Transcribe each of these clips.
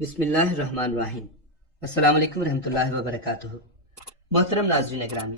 بسم اللہ الرحمن الرحیم۔ السلام علیکم ورحمۃ اللہ وبرکاتہ۔ محترم ناظرین گرامی،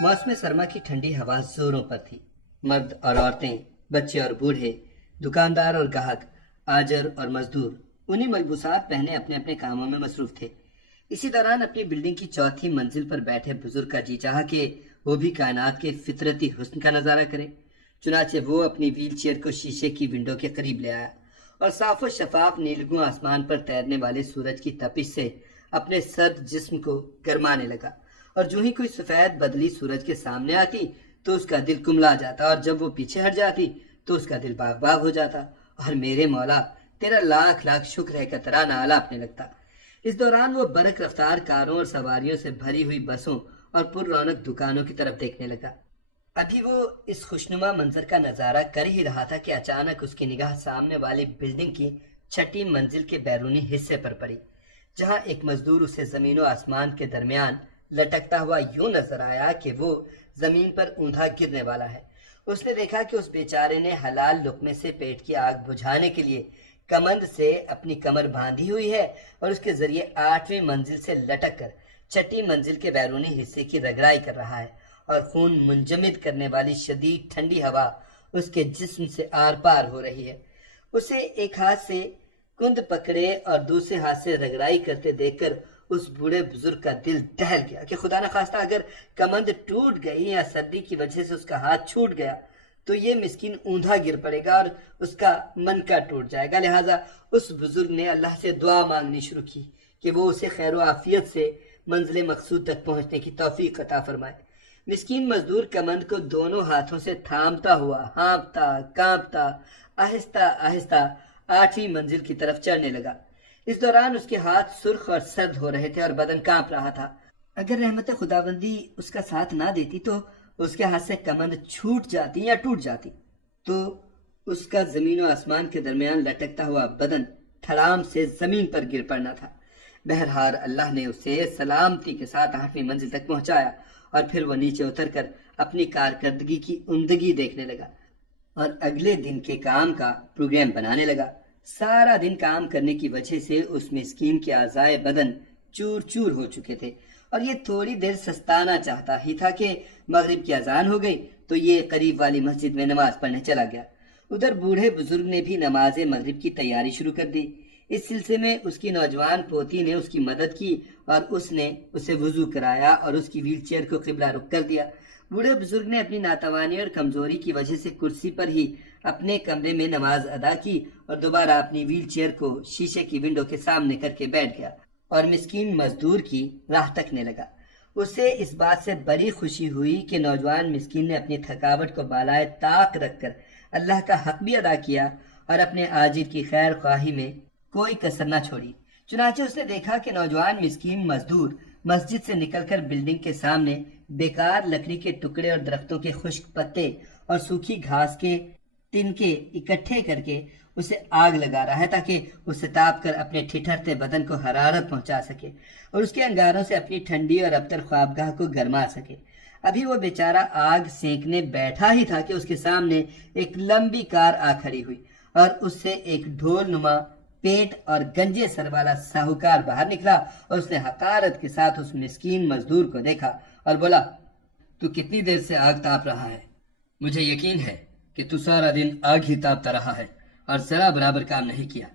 موسم سرما کی ٹھنڈی ہوا زوروں پر تھی۔ مرد اور عورتیں، بچے اور بوڑھے، دکاندار اور گاہک، آجر اور مزدور انہی ملبوسات پہنے اپنے اپنے کاموں میں مصروف تھے۔ اسی دوران اپنی بلڈنگ کی چوتھی منزل پر بیٹھے بزرگ کا جی چاہا کہ وہ بھی کائنات کے فطرتی حسن کا نظارہ کرے۔ چنانچہ وہ اپنی ویل چیئر کو شیشے کی ونڈو کے قریب لے آیا اور صاف و شفاف نیلگوں آسمان پر تیرنے والے سورج کی تپش سے اپنے سرد جسم کو گرمانے لگا، اور جو ہی کوئی سفید بدلی سورج کے سامنے آتی تو اس کا دل کملا جاتا، اور جب وہ پیچھے ہٹ جاتی تو اس کا دل باغ باغ ہو جاتا، اور میرے مولا تیرا لاکھ لاکھ شکر ہے کا ترانہ آلاپنے لگتا۔ اس دوران وہ برق رفتار کاروں اور سواریوں سے بھری ہوئی بسوں اور پر رونق دکانوں کی طرف دیکھنے لگا۔ ابھی وہ اس خوشنما منظر کا نظارہ کر ہی رہا تھا کہ اچانک اس کی نگاہ سامنے والی بلڈنگ کی چھٹی منزل کے بیرونی حصے پر پڑی، جہاں ایک مزدور اسے زمین و آسمان کے درمیان لٹکتا ہوا یوں نظر آیا کہ وہ زمین پر اوندھا گرنے والا ہے۔ اس نے دیکھا کہ اس بیچارے نے حلال لقمے سے پیٹ کی آگ بجھانے کے لیے کمند سے اپنی کمر باندھی ہوئی ہے، اور اس کے ذریعے 8ویں منزل سے لٹک کر چھٹی منزل کے بیرونی حصے کی رگڑائی کر رہا ہے، اور خون منجمد کرنے والی شدید ٹھنڈی ہوا اس کے جسم سے آر پار ہو رہی ہے۔ اسے ایک ہاتھ سے کند پکڑے اور دوسرے ہاتھ سے رگڑائی کرتے دیکھ کر اس بوڑھے بزرگ کا دل دہل گیا کہ خدا نخواستہ اگر کمند ٹوٹ گئی یا سردی کی وجہ سے اس کا ہاتھ چھوٹ گیا تو یہ مسکین اوندھا گر پڑے گا اور اس کا منکا ٹوٹ جائے گا۔ لہٰذا اس بزرگ نے اللہ سے دعا مانگنی شروع کی کہ وہ اسے خیر و عافیت سے منزل مقصود تک پہنچنے کی توفیق عطا فرمائے۔ مسکین مزدور کمند کو دونوں ہاتھوں سے تھامتا ہوا ہانپتا کانپتا آہستہ آہستہ 8ویں منزل کی طرف چڑھنے لگا۔ اس دوران اس کے ہاتھ سرخ اور سرد ہو رہے تھے اور بدن کانپ رہا تھا۔ اگر رحمت خداوندی اس کا ساتھ نہ دیتی تو اس کے ہاتھ سے کمند چھوٹ جاتی یا ٹوٹ جاتی تو اس کا زمین و آسمان کے درمیان لٹکتا ہوا بدن دھڑام سے زمین پر گر پڑنا تھا۔ بہرحال اللہ نے اسے سلامتی کے ساتھ 8ویں منزل تک پہنچایا، اور پھر وہ نیچے اتر کر اپنی کارکردگی کی عمدگی دیکھنے لگا اور اگلے دن کے کام کا پروگرام بنانے لگا۔ سارا دن کام کرنے کی وجہ سے اس مسکین کے اعضائے بدن چور چور ہو چکے تھے، اور یہ تھوڑی دیر سستانا چاہتا ہی تھا کہ مغرب کی اذان ہو گئی تو یہ قریب والی مسجد میں نماز پڑھنے چلا گیا۔ ادھر بوڑھے بزرگ نے بھی نماز مغرب کی تیاری شروع کر دی۔ اس سلسلے میں اس کی نوجوان پوتی نے اس کی مدد کی اور اس نے اسے وضو کرایا اور اس کی ویل چیئر کو قبلہ رخ کر دیا۔ بوڑھے بزرگ نے اپنی ناتوانی اور کمزوری کی وجہ سے کرسی پر ہی اپنے کمرے میں نماز ادا کی اور دوبارہ اپنی ویل چیئر کو شیشے کی ونڈو کے سامنے کر کے بیٹھ گیا اور مسکین مزدور کی راہ تکنے لگا۔ اسے اس بات سے بڑی خوشی ہوئی کہ نوجوان مسکین نے اپنی تھکاوٹ کو بالائے طاق رکھ کر اللہ کا حق بھی ادا کیا اور اپنے آجر کی خیر خواہی میں کوئی کسر نہ چھوڑی۔ چنانچہ اس نے دیکھا کہ نوجوان مسکین مزدور مسجد سے نکل کر بلڈنگ کے سامنے بیکار لکڑی کے ٹکڑے اور درختوں کے خشک پتے اور سوکھی گھاس کے تنکے اکٹھے کر کے اسے آگ لگا رہا ہے تاکہ اسے تاپ کر اپنے ٹھٹھرتے بدن کو حرارت پہنچا سکے اور اس کے انگاروں سے اپنی ٹھنڈی اور ابتر خوابگاہ کو گرما سکے۔ ابھی وہ بیچارہ آگ سینکنے بیٹھا ہی تھا کہ اس کے سامنے ایک لمبی کار آ کھڑی ہوئی اور اس سے ایک ڈھول نما پیٹ اور گنجے سر والا ساہوکار باہر نکلا، اور اس نے حقارت کے ساتھ اس مسکین مزدور کو دیکھا اور بولا، تو کتنی دیر سے آگ تاپ رہا ہے؟ مجھے یقین ہے کہ تو سارا دن آگ ہی تاپتا رہا ہے اور ذرا برابر کام نہیں کیا۔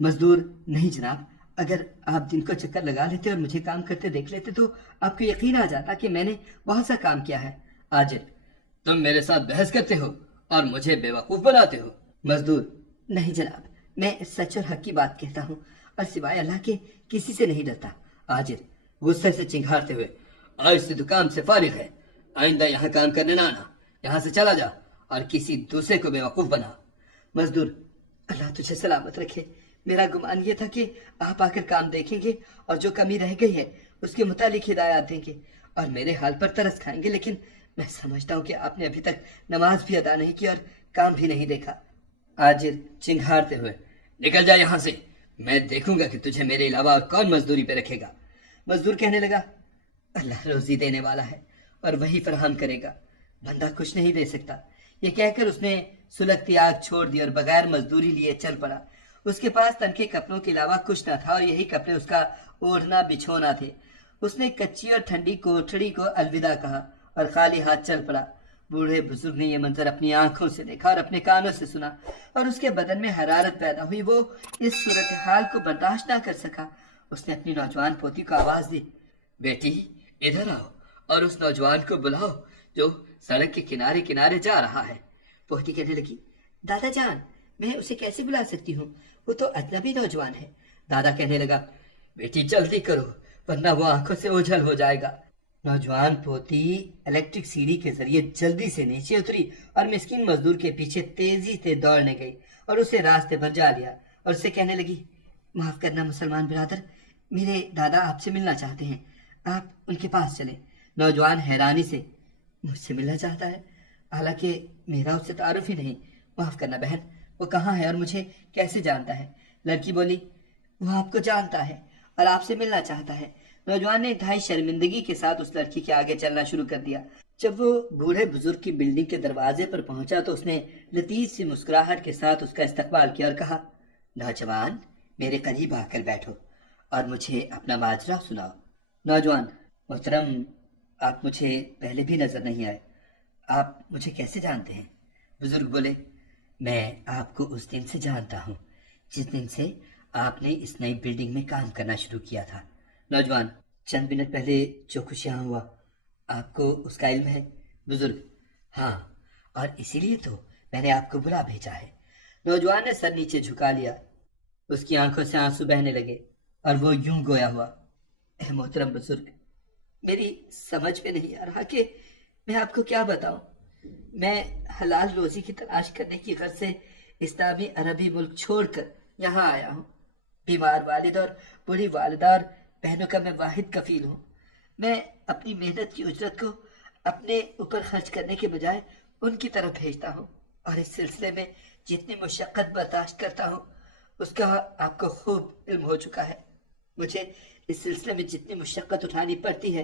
مزدور: نہیں جناب، اگر آپ دن کو چکر لگا لیتے اور مجھے کام کرتے دیکھ لیتے تو آپ کو یقین آ جاتا کہ میں نے بہت سا کام کیا ہے۔ آجر: تم میرے ساتھ بحث کرتے ہو اور مجھے بیوقوف بناتے ہو۔ مزدور: نہیں جناب، میں سچ اور حق کی بات کہتا ہوں اور سوائے اللہ کے کسی سے نہیں ڈرتا۔ آجر غصے سے چنگھاڑتے ہوئے: آج سے دکان سے فارغ ہے، آئندہ یہاں کام کرنے نہ آنا، یہاں سے چلا جا اور کسی دوسرے کو بیوقوف بنا۔ مزدور: اللہ تجھے سلامت رکھے، میرا گمان یہ تھا کہ آپ آ کر کام دیکھیں گے اور جو کمی رہ گئی ہے اس کے متعلق ہدایات دیں گے اور میرے حال پر ترس کھائیں گے، لیکن میں سمجھتا ہوں کہ آپ نے ابھی تک نماز بھی ادا نہیں کی اور کام بھی نہیں دیکھا۔ آجر چنگھاڑتے ہوئے: نکل جا یہاں سے، میں دیکھوں گا کہ تجھے میرے علاوہ اور کون مزدوری پہ رکھے گا۔ مزدور کہنے لگا: اللہ روزی دینے والا ہے اور وہی فراہم کرے گا، بندہ کچھ نہیں دے سکتا۔ یہ کہہ کر اس نے سلگتی آگ چھوڑ دی اور بغیر مزدوری لیے چل پڑا۔ اس کے پاس تن کے کپڑوں کے علاوہ کچھ نہ تھا اور یہی کپڑے اس کا اوڑھنا بچھونا تھے۔ اس نے کچی اور ٹھنڈی کوٹھڑی کو الوداع کہا اور خالی ہاتھ چل پڑا۔ بوڑھے بزرگ نے یہ منظر اپنی آنکھوں سے دیکھا اور اپنے کانوں سے سنا اور اس کے بدن میں حرارت پیدا ہوئی۔ وہ اس صورتحال کو برداشت نہ کر سکا۔ اس نے اپنی نوجوان پوتی کو آواز دی، بیٹی ادھر آؤ اور اس نوجوان کو بلاؤ جو سڑک کے کنارے کنارے جا رہا ہے۔ پوتی کہنے لگی، دادا جان میں اسے کیسے بلا سکتی ہوں، وہ تو اجنبی نوجوان ہے۔ دادا کہنے لگا، بیٹی جلدی کرو ورنہ وہ آنکھوں سے اوجھل ہو جائے گا۔ نوجوان پوتی الیکٹرک سیڑھی کے ذریعے جلدی سے نیچے اتری اور مسکین مزدور کے پیچھے تیزی سے دوڑنے گئی اور اسے راستے پر جا لیا اور اسے کہنے لگی، معاف کرنا مسلمان برادر، میرے دادا آپ سے ملنا چاہتے ہیں، آپ ان کے پاس چلیں۔ نوجوان حیرانی سے، مجھ سے ملنا چاہتا ہے حالانکہ میرا اس سے تعارف ہی نہیں۔ معاف کرنا بہن، وہ کہاں ہے اور مجھے کیسے جانتا ہے؟ لڑکی بولی، وہ آپ کو جانتا ہے اور آپ سے ملنا چاہتا ہے۔ نوجوان نے انتہائی شرمندگی کے ساتھ اس لڑکی کے آگے چلنا شروع کر دیا۔ جب وہ بوڑھے بزرگ کی بلڈنگ کے دروازے پر پہنچا تو اس نے لطیف سی مسکراہٹ کے ساتھ اس کا استقبال کیا اور کہا، نوجوان میرے قریب آ کر بیٹھو اور مجھے اپنا ماجرا سناؤ۔ نوجوان، محترم آپ مجھے پہلے بھی نظر نہیں آئے، آپ مجھے کیسے جانتے ہیں؟ بزرگ بولے، میں آپ کو اس دن سے جانتا ہوں جس دن سے آپ نے اس نئی بلڈنگ میں کام کرنا شروع کیا تھا۔ نوجوان، چند منٹ پہلے جو کچھ یہاں ہوا آپ کو اس کا علم ہے؟ بزرگ، ہاں، اور اسی لیے تو میں نے آپ کو بلا بھیجا ہے۔ نوجوان نے سر نیچے جھکا لیا، اس کی آنکھوں سے آنسو بہنے لگے اور وہ یوں گویا ہوا، اے محترم بزرگ، میری سمجھ میں نہیں آ رہا کہ میں آپ کو کیا بتاؤں۔ میں حلال روزی کی تلاش کرنے کی غرض سے اسلامی عربی ملک چھوڑ کر یہاں آیا ہوں۔ بیمار والد اور بوڑھی والدہ اور بہنوں کا میں واحد کفیل ہوں۔ میں اپنی محنت کی اجرت کو اپنے اوپر خرچ کرنے کے بجائے ان کی طرف بھیجتا ہوں اور اس سلسلے میں جتنی مشقت برداشت کرتا ہوں اس کا آپ کو خوب علم ہو چکا ہے۔ مجھے اس سلسلے میں جتنی مشقت اٹھانی پڑتی ہے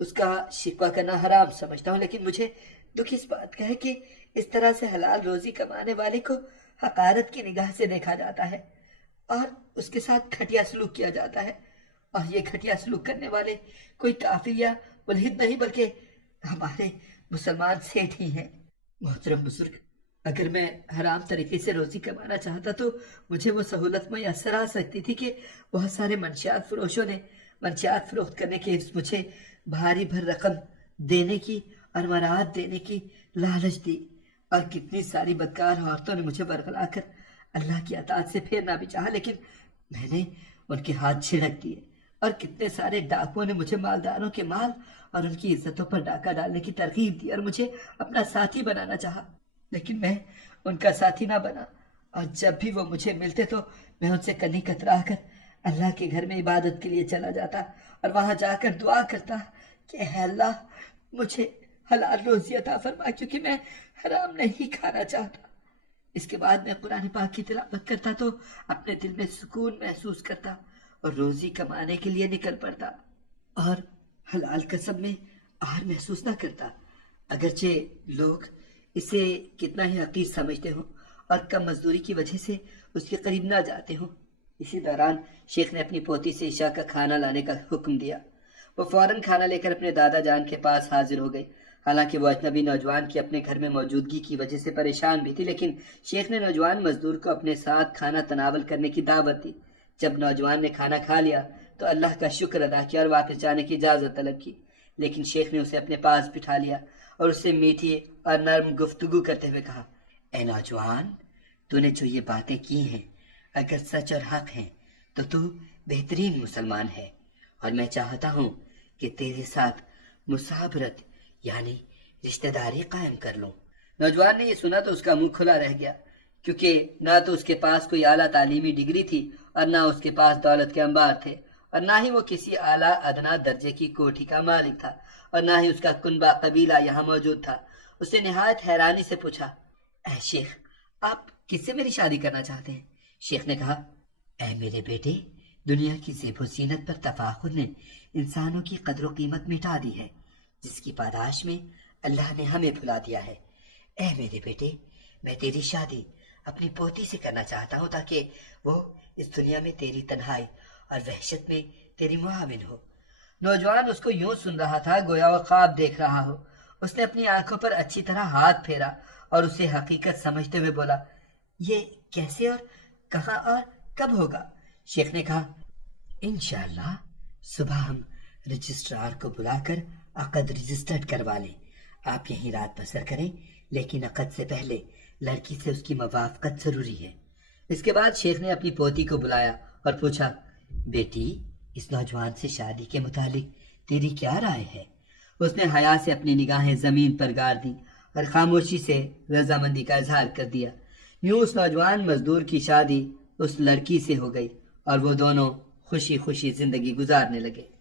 اس کا شکوہ کرنا حرام سمجھتا ہوں، لیکن مجھے دکھ اس بات کا ہے کہ اس طرح سے حلال روزی کمانے والے کو حقارت کی نگاہ سے دیکھا جاتا ہے اور اس کے ساتھ گھٹیا سلوک کیا جاتا ہے، اور یہ گھٹیا سلوک کرنے والے کوئی کافر یا ملحد نہیں بلکہ ہمارے مسلمان سیٹھ ہی ہیں۔ محترم بزرگ، اگر میں حرام طریقے سے روزی کمانا چاہتا تو مجھے وہ سہولت میسر آ سکتی تھی کہ بہت سارے منشیات فروشوں نے منشیات فروخت کرنے کے مجھے بھاری بھر رقم دینے کی اور مراد دینے کی لالچ دی، اور کتنی ساری بدکار عورتوں نے مجھے برگلا کر اللہ کی اطاعت سے پھیرنا بھی چاہا، لیکن میں نے ان کے ہاتھ چھڑک دیے، اور کتنے سارے ڈاکوؤں نے مجھے مالداروں کے مال اور ان کی عزتوں پر ڈاکہ ڈالنے کی ترغیب دی اور مجھے اپنا ساتھی بنانا چاہا، لیکن میں ان کا ساتھی نہ بنا، اور جب بھی وہ مجھے ملتے تو میں ان سے کنی کترا کر اللہ کے گھر میں عبادت کے لیے چلا جاتا اور وہاں جا کر دعا کرتا کہ اے اللہ مجھے حلال روزی عطا فرما، کیونکہ میں حرام نہیں کھانا چاہتا۔ اس کے بعد میں قرآن پاک کی تلاوت کرتا تو اپنے دل میں سکون محسوس کرتا اور روزی کمانے کے لیے نکل پڑتا اور حلال کسب میں آر محسوس نہ کرتا، اگرچہ لوگ اسے کتنا ہی حقیر سمجھتے ہوں اور کم مزدوری کی وجہ سے اس کے قریب نہ جاتے ہوں۔ اسی دوران شیخ نے اپنی پوتی سے عشاء کا کھانا لانے کا حکم دیا۔ وہ فوراً کھانا لے کر اپنے دادا جان کے پاس حاضر ہو گئی۔ حالانکہ وہ اجنبی نوجوان کی اپنے گھر میں موجودگی کی وجہ سے پریشان بھی تھی، لیکن شیخ نے نوجوان مزدور کو اپنے ساتھ کھانا تناول کرنے کی دعوت دی۔ جب نوجوان نے کھانا کھا لیا تو اللہ کا شکر ادا کیا اور واپس جانے کی اجازت طلب کی، لیکن شیخ نے اسے اپنے پاس بٹھا لیا اور اس سے میٹھی اور نرم گفتگو کرتے ہوئے کہا، اے نوجوان، تو نے جو یہ باتیں کی ہیں اگر سچ اور حق ہیں تو بہترین مسلمان ہے، اور میں چاہتا ہوں کہ تیرے ساتھ مسابرت یعنی رشتہ داری قائم کر لوں۔ نوجوان نے یہ سنا تو اس کا منہ کھلا رہ گیا، کیونکہ نہ تو اس کے پاس کوئی اعلیٰ تعلیمی ڈگری تھی اور نہ اس کے پاس دولت کے انبار تھے، اور نہ ہی وہ کسی اعلیٰ ادنا درجے کی کوٹھی کا مالک تھا، اور نہ ہی اس کا کنبہ قبیلہ یہاں موجود تھا۔ اس نے نہایت حیرانی سے پوچھا، اے شیخ، آپ کس سے میری شادی کرنا چاہتے ہیں؟ شیخ نے کہا، اے میرے بیٹے، دنیا کی زیب و زینت پر تفاخر نے انسانوں کی قدر و قیمت مٹا دی ہے، جس کی پاداش میں اللہ نے ہمیں بھلا دیا ہے۔ اے میرے بیٹے، میں تیری شادی اپنی پوتی سے کرنا چاہتا ہوں تاکہ وہ اس دنیا میں تیری تنہائی اور وحشت میں تیری معاون ہو۔ نوجوان اس کو یوں سن رہا تھا گویا وہ خواب دیکھ رہا ہو۔ اس نے اپنی آنکھوں پر اچھی طرح ہاتھ پھیرا اور اسے حقیقت سمجھتے ہوئے بولا، یہ کیسے اور کہاں اور کب ہوگا؟ شیخ نے کہا، انشاءاللہ صبح ہم رجسٹرار کو بلا کر عقد رجسٹرڈ کروا لیں۔ آپ یہیں رات بسر کریں، لیکن عقد سے پہلے لڑکی سے اس کی موافقت ضروری ہے۔ اس کے بعد شیخ نے اپنی پوتی کو بلایا اور پوچھا، بیٹی اس نوجوان سے شادی کے متعلق تیری کیا رائے ہے؟ اس نے حیا سے اپنی نگاہیں زمین پر گاڑ دیں اور خاموشی سے رضامندی کا اظہار کر دیا۔ یوں اس نوجوان مزدور کی شادی اس لڑکی سے ہو گئی اور وہ دونوں خوشی خوشی زندگی گزارنے لگے۔